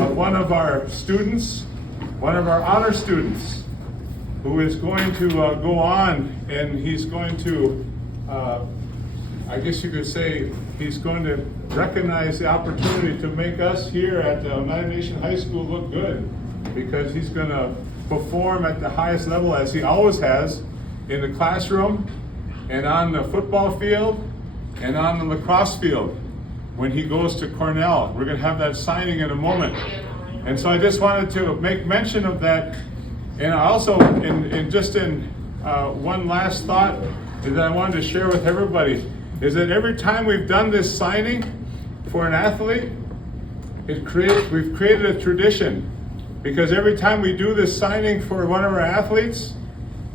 of one of our students, one of our honor students, who is going to go on, and he's going to, I guess you could say, he's going to recognize the opportunity to make us here at Oneida Nation High School look good, because he's going to perform at the highest level, as he always has, in the classroom and on the football field and on the lacrosse field when he goes to Cornell. We're going to have that signing in a moment. And so I just wanted to make mention of that. And also, one last thought is that I wanted to share with everybody, is that every time we've done this signing for an athlete, we've created a tradition. Because every time we do this signing for one of our athletes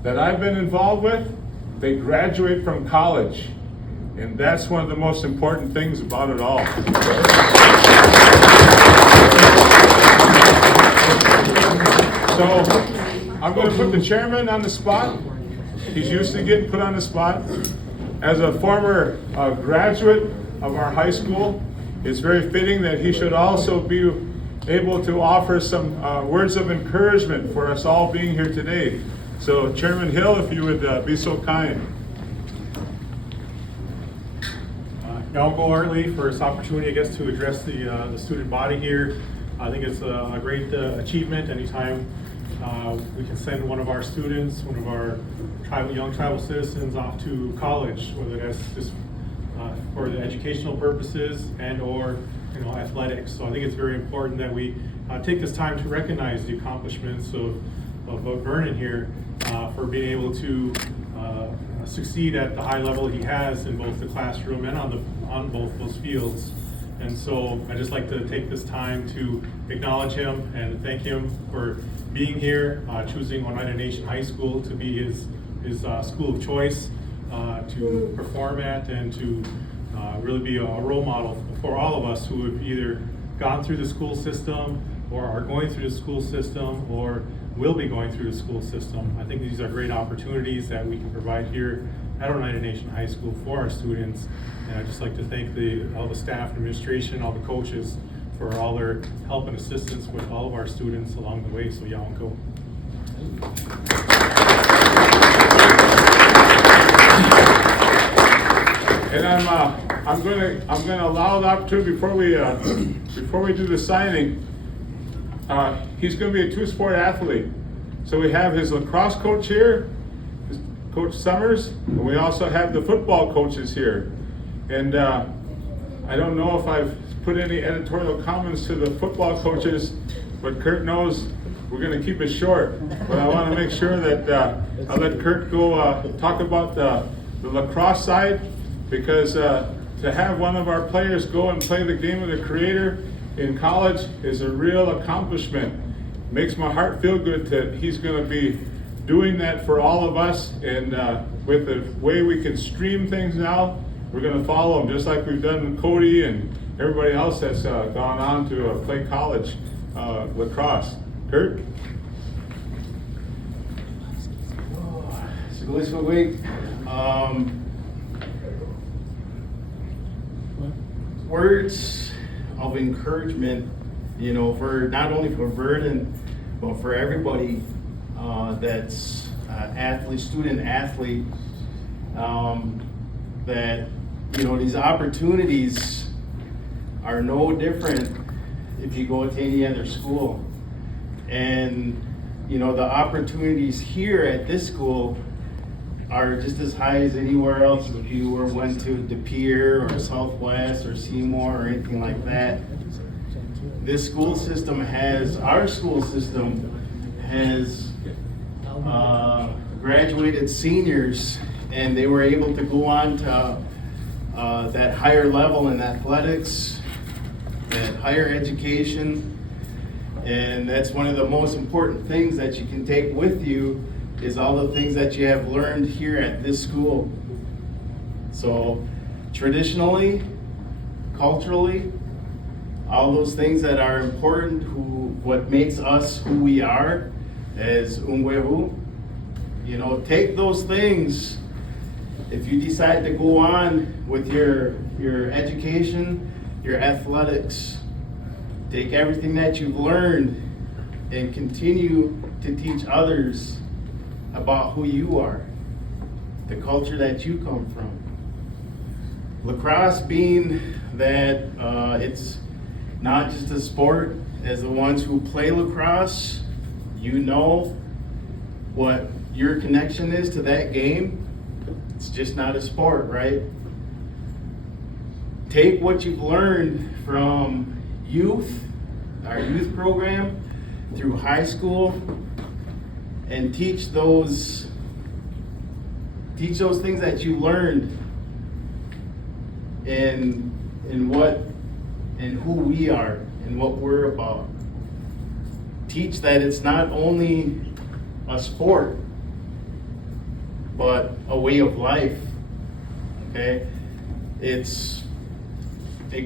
that I've been involved with, they graduate from college. And that's one of the most important things about it all. So I'm going to put the chairman on the spot. He's used to getting put on the spot. As a former graduate of our high school, it's very fitting that he should also be able to offer some words of encouragement for us all being here today. So Chairman Hill, if you would be so kind. I'll Hartley for this opportunity, I guess, to address the student body here. I think it's a great achievement anytime we can send one of our students, one of our young tribal citizens off to college, whether that's just for the educational purposes and or athletics. So I think it's very important that we take this time to recognize the accomplishments of Vernon here for being able to succeed at the high level he has in both the classroom and on both those fields. And so I just like to take this time to acknowledge him and thank him for being here, choosing Oneida Nation High School to be his school of choice to perform at, and to really be a role model for all of us who have either gone through the school system or are going through the school system or will be going through the school system. I think these are great opportunities that we can provide here at Oneida Nation High School for our students. And I'd just like to thank all the staff and administration, all the coaches for all their help and assistance with all of our students along the way. So Yawanko. And I'm going to allow the opportunity before we do the signing. He's going to be a two-sport athlete. So we have his lacrosse coach here, Coach Summers, and we also have the football coaches here. And I don't know if I've put any editorial comments to the football coaches, but Kurt knows we're going to keep it short. But I want to make sure that I'll let Kurt go talk about the lacrosse side, because to have one of our players go and play the game of the Creator in college is a real accomplishment. Makes my heart feel good that he's going to be doing that for all of us. And with the way we can stream things now, we're going to follow him, just like we've done Cody and everybody else that's gone on to play college lacrosse. Kurt? Segundo for week. Words of encouragement, for not only for Vernon, but for everybody that's student athlete, that these opportunities are no different if you go to any other school. And the opportunities here at this school are just as high as anywhere else. If you went to De Pere or Southwest or Seymour or anything like that, this school system our school system has graduated seniors, and they were able to go on to that higher level in athletics, that higher education. And that's one of the most important things that you can take with you, is all the things that you have learned here at this school. So traditionally, culturally, all those things that are important, what makes us who we are as Ungwehu, take those things. If you decide to go on with your education, your athletics, take everything that you've learned and continue to teach others about who you are, the culture that you come from. Lacrosse being that it's not just a sport, as the ones who play lacrosse, you know what your connection is to that game. It's just not a sport, right? Take what you've learned from youth, our youth program, through high school, and teach those things that you learned in what and who we are and what we're about. Teach that it's not only a sport, but a way of life. Okay? It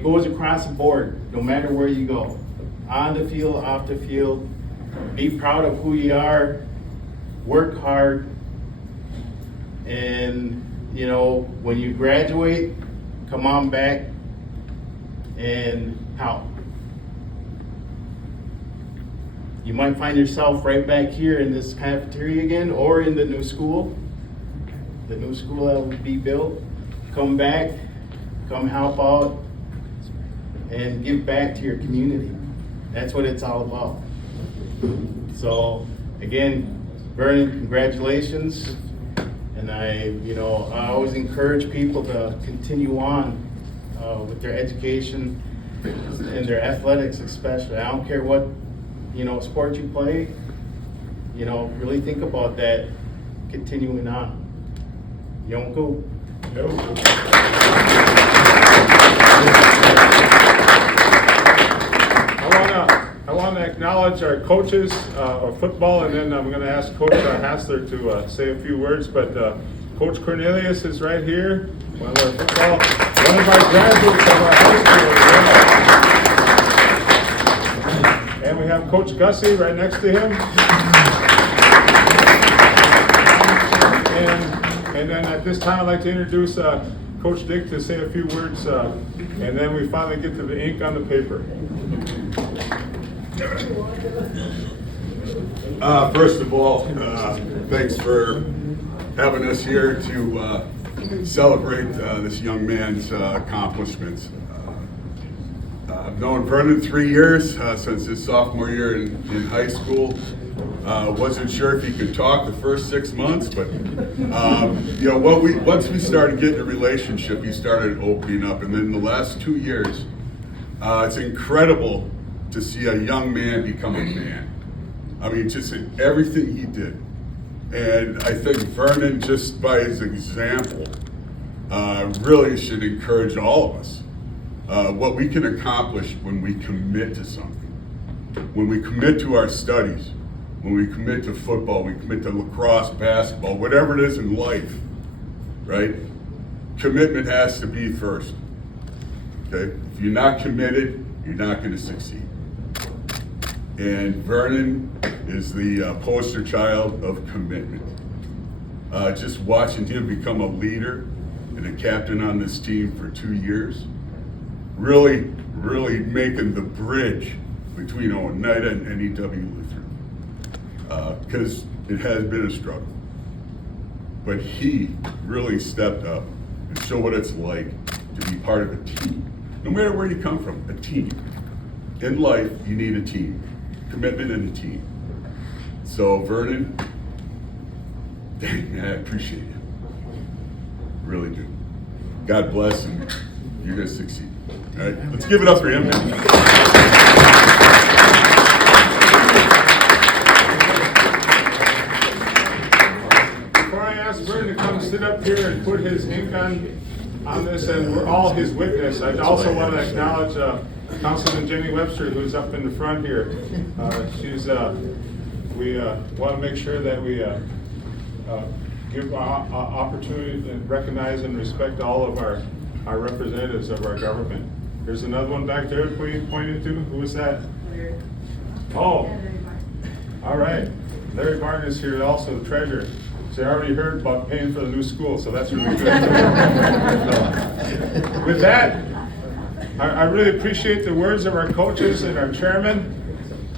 goes across the board, no matter where you go. On the field, off the field. Be proud of who you are. Work hard. And, you know, when you graduate, come on back and help. You might find yourself right back here in this cafeteria again, or in the new school that will be built. Come back, come help out, and give back to your community. That's what it's all about. So again, Vernon, congratulations. And I always encourage people to continue on with their education and their athletics especially. I don't care what sport you play, really think about that continuing on. Yonko. I want to acknowledge our coaches of football, and then I'm going to ask Coach Hassler to say a few words. But Coach Cornelius is right here, one of our graduates of our high school. And we have Coach Gussie right next to him. And then at this time, I'd like to introduce Coach Dick to say a few words, and then we finally get to the ink on the paper. First of all, thanks for having us here to celebrate this young man's accomplishments. I've known Vernon 3 years, since his sophomore year in high school. Wasn't sure if he could talk the first 6 months, but once we started getting a relationship, he started opening up. And then the last 2 years, it's incredible to see a young man become a man. I mean, just in everything he did. And I think Vernon, just by his example, really should encourage all of us. What we can accomplish when we commit to something, when we commit to our studies, when we commit to football, we commit to lacrosse, basketball, whatever it is in life, right? Commitment has to be first, okay? If you're not committed, you're not going to succeed. And Vernon is the poster child of commitment. Just watching him become a leader and a captain on this team for 2 years, really making the bridge between Oneida and NEW Lutheran. Because it has been a struggle. But he really stepped up and showed what it's like to be part of a team. No matter where you come from, a team. In life, you need a team. Commitment and a team. So Vernon, I appreciate you. Really do. God bless, and you're going to succeed. All right, let's give it up for him. Before I ask Vernon to come sit up here and put his ink on this, and we're all his witness, I also want to acknowledge Councilman Jenny Webster, who's up in the front here. We want to make sure that we give opportunity to recognize and respect all of our representatives of our government. There's another one back there pointed to. Who is that? Oh, all right. Larry Martin is here also, the treasurer. So I already heard about paying for the new school, so that's really good. So, with that, I really appreciate the words of our coaches and our chairman.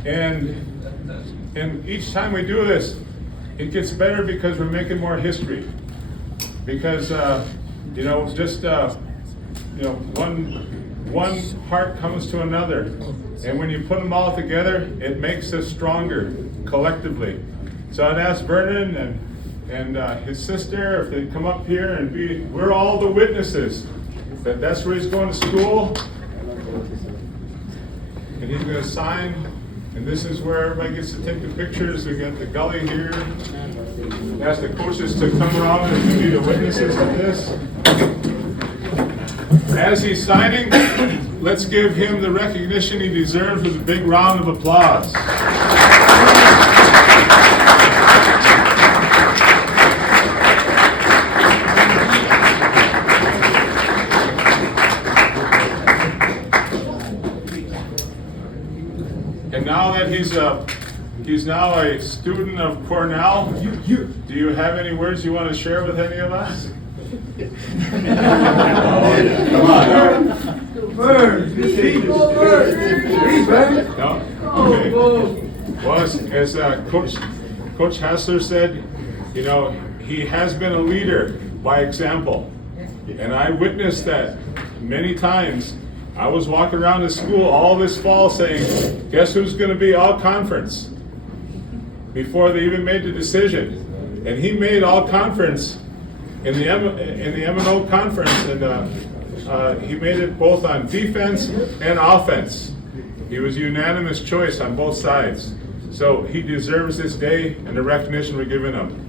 And each time we do this, it gets better because we're making more history. Because, you know, just, you know, one heart comes to another. And when you put them all together, it makes us stronger collectively. So I'd ask Vernon and his sister if they'd come up here and we're all the witnesses. That's where he's going to school. And he's going to sign. And this is where everybody gets to take the pictures. We got the gully here. Ask the coaches to come around and be the witnesses of this. As he's signing, let's give him the recognition he deserves with a big round of applause. And now that he's now a student of Cornell, do you have any words you want to share with any of us? Come on. No? Okay. Well, as Coach Hassler said, you know, he has been a leader by example. And I witnessed that many times. I was walking around the school all this fall saying, guess who's going to be all conference? Before they even made the decision. And he made all conference in the M&O conference, and he made it both on defense and offense. He was a unanimous choice on both sides. So he deserves this day and the recognition we're giving him.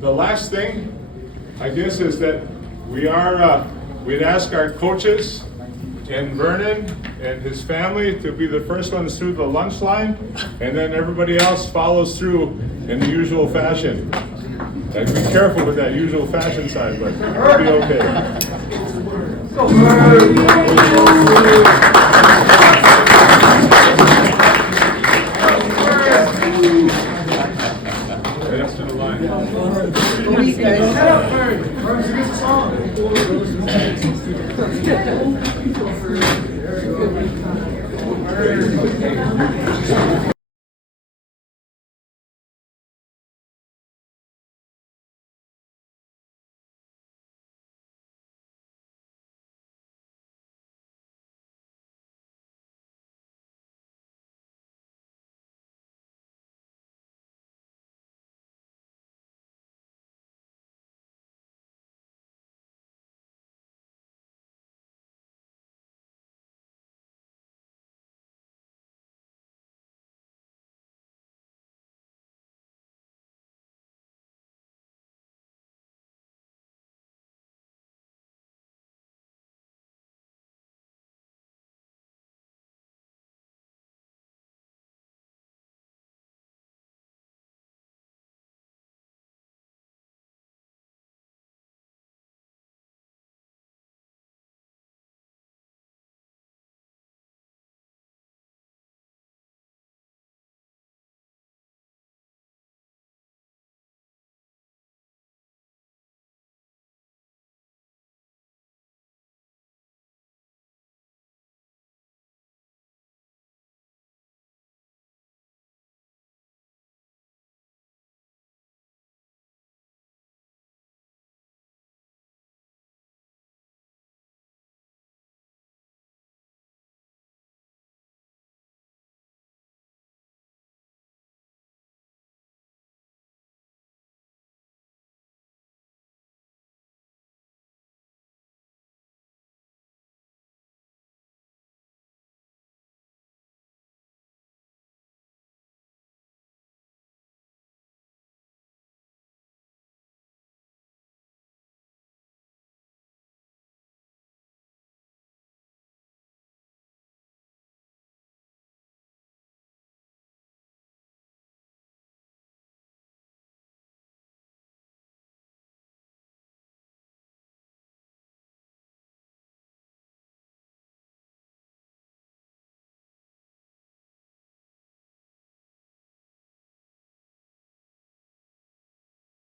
The last thing, I guess, is that we'd ask our coaches and Vernon and his family to be the first ones through the lunch line, and then everybody else follows through in the usual fashion. And be careful with that usual fashion side, but it'll be okay. Right up to the line. Shut up, Vern.